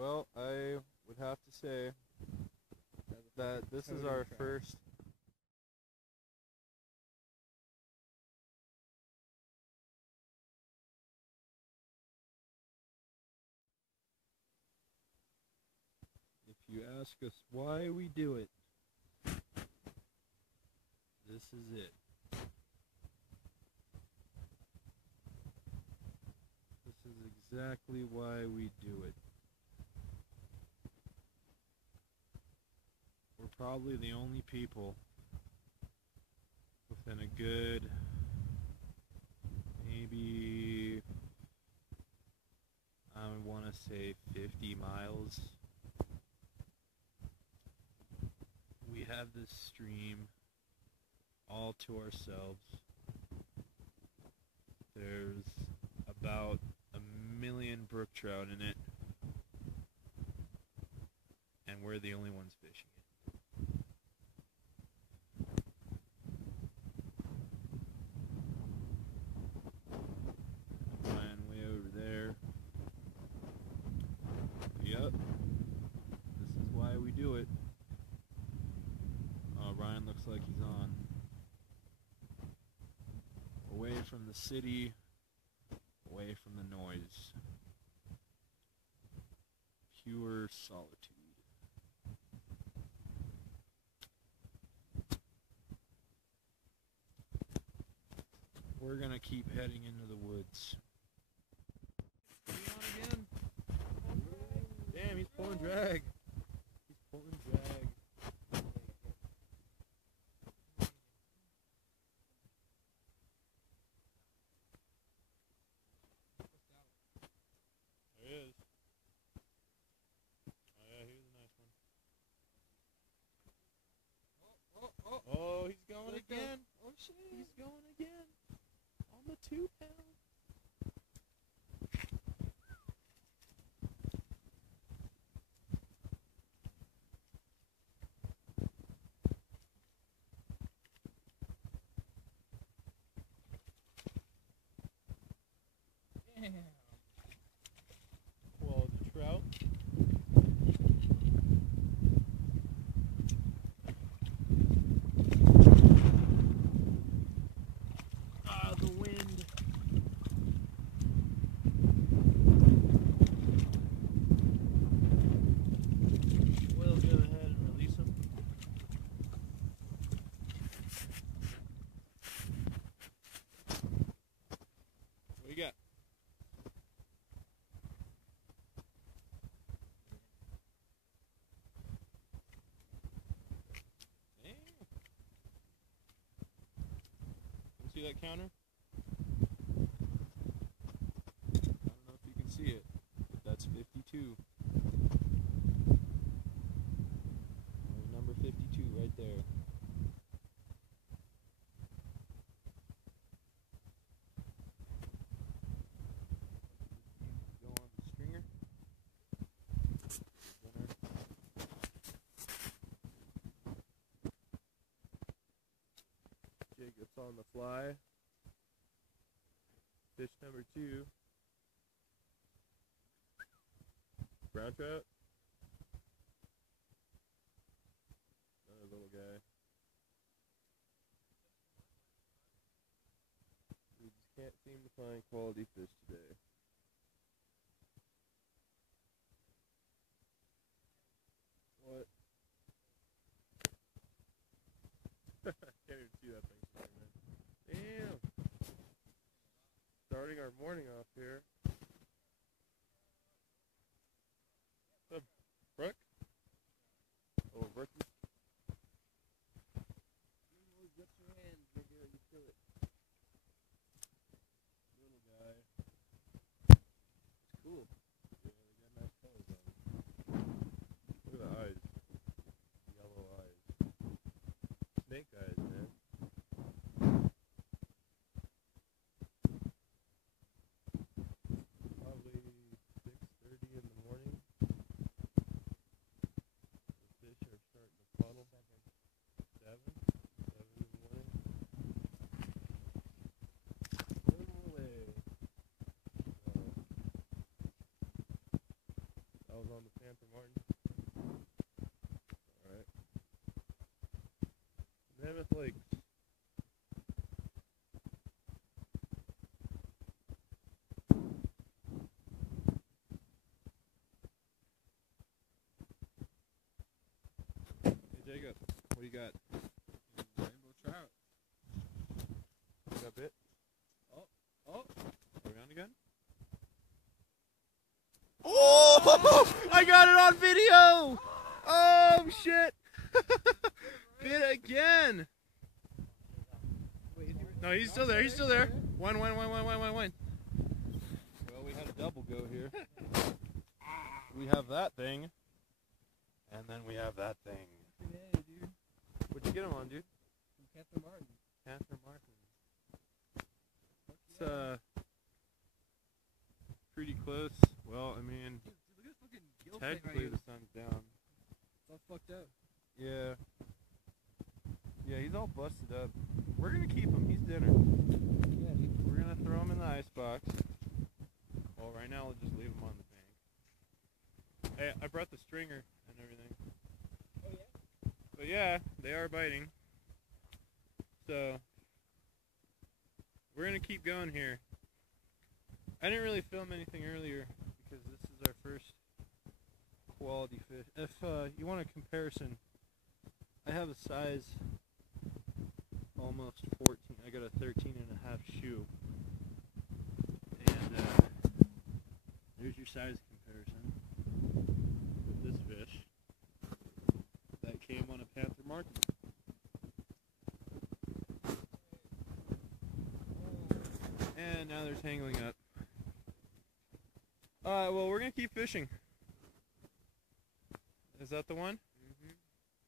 Well, I would have to say that this is our first. If you ask us why we do it, this is it. This is exactly why we do it. We're probably the only people within a good, maybe, I want to say 50 miles. We have this stream all to ourselves. There's about 1,000,000 brook trout in it, and we're the only ones fishing it. Ryan way over there. Yep, this is why we do it. Ryan looks like he's on. Away from the city, away from the noise. Pure solitude. We're gonna keep heading into the woods. Is he on again? Damn, he's pulling drag. He's pulling drag. There he is. Oh yeah, here's a nice one. Oh, he's going again. Oh shit. He's going again. On the 2-pound. Damn. Well, the trout. The wind. We'll go ahead and release him. What do you got? Damn. See that counter? I don't know if you can see it, but that's 52. There's number 52 right there. Go on the stringer. Jacob's on the fly. Fish number 2. Brown trout. Another little guy. We just can't seem to find quality fish today. What? Can't even see that thing from there, man. Damn. Starting our morning off here. What's up, Brooke? Oh, Brookie. Get your hands, maybe you kill it. Little guy. It's cool. Yeah, they got nice colors on it. Look at the eyes. Yellow eyes. Snake eyes, man. Probably 6:30 in the morning. The fish are starting to puddle. 7 in the morning. Way. I was on the Meredith Lake. Hey Jacob, what do you got? Rainbow trout. You got bit? Oh. Are we on again? Oh! I got it on video! Oh shit! Bit again! No, he's still there. He's still there. One. Well, we had a double go here. We have that thing, and then we have that thing. Yeah, dude. What'd you get him on, dude? Panther Martin. Panther Martin. It's pretty close. Well, I mean, Dude, look at this fucking gill thing right technically here. the sun's down. It's all fucked up. Yeah. Yeah, he's all busted up. We're gonna keep him. He's dinner. Yeah, dude. We're gonna throw him in the ice box. Well, right now we'll just leave him on the bank. Hey, I brought the stringer and everything. Oh, yeah? But yeah, they are biting. So we're gonna keep going here. I didn't really film anything earlier because this is our first quality fish. If you want a comparison, I have a size almost 14. I got a 13 and a half shoe. And there's your size comparison with this fish that came on a Panther Martin. And now they're tangling up. Well, we're gonna keep fishing. Is that the one? Mm-hmm.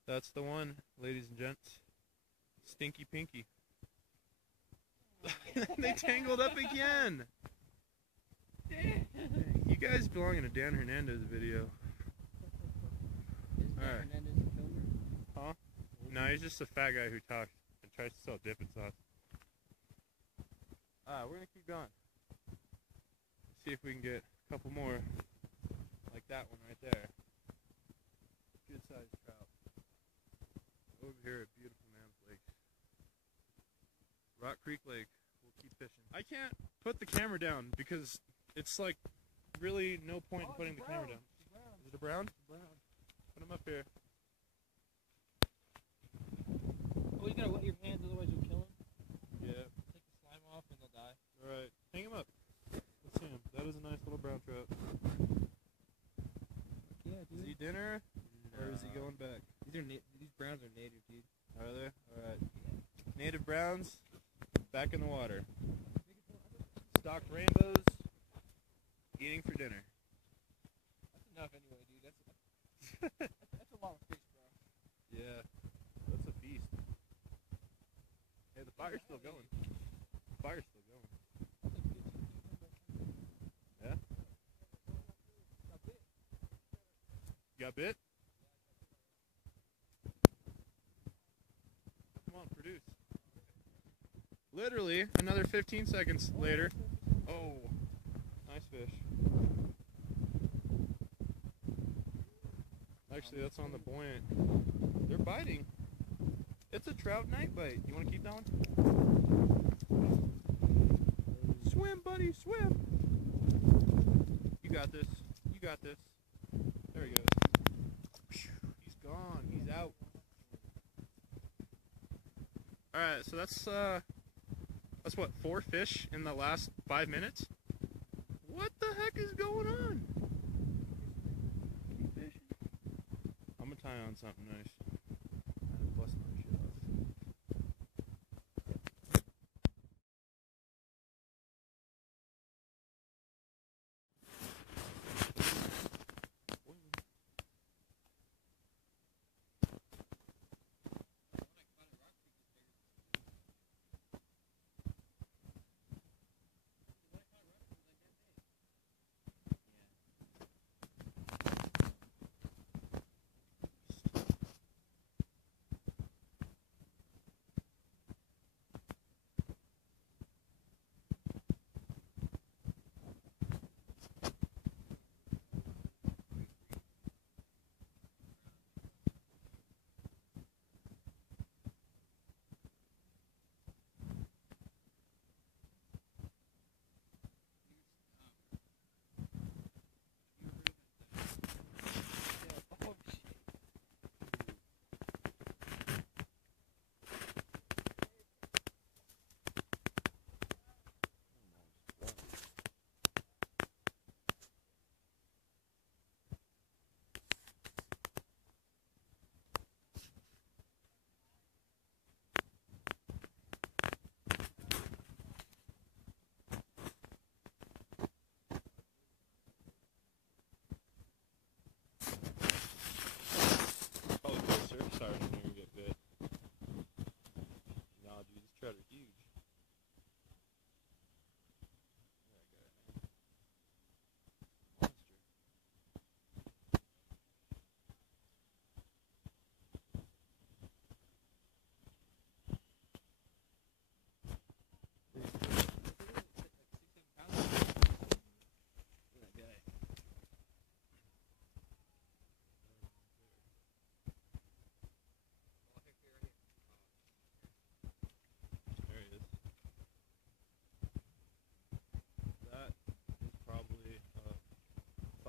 That's the one, ladies and gents. Stinky Pinky. They tangled up again. You guys belong in a Dan Hernandez video. Is Dan Alright. Hernandez a filmer? Huh? No, he's just a fat guy who talks and tries to sell dipping sauce. We're gonna keep going. See if we can get a couple more like that one right there. Good sized trout. Over here at beautiful Man's Lake. Rock Creek Lake. We'll keep fishing. I can't put the camera down because it's like really no point in putting the camera down. Is it a brown? Brown. Put him up here. Oh, you gotta wet your hands, otherwise you'll kill them. Yeah. Take the slime off and they'll die. Alright. Hang him up. Let's see him. That is a nice little brown trout. Yeah, dude. Is he dinner? Or is he going back? These browns are native, dude. Are they? Alright. Native browns, back in the water. Stocked rainbows, eating for dinner. That's enough anyway, dude. That's a lot of fish, bro. Yeah, that's a feast. Hey, the fire's still going. The fire's still going. Yeah? You got bit? Come on, produce. Literally, another 15 seconds later. Oh, nice fish. Actually, that's on the buoyant. They're biting. It's a trout night bite. You want to keep that one? Swim, buddy, swim. You got this. You got this. There he goes. He's gone. He's out. Alright, so that's what, 4 fish in the last 5 minutes? What the heck is going on? Keep fishing. I'm gonna tie on something nice. I had to bust my shit off.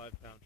5-pound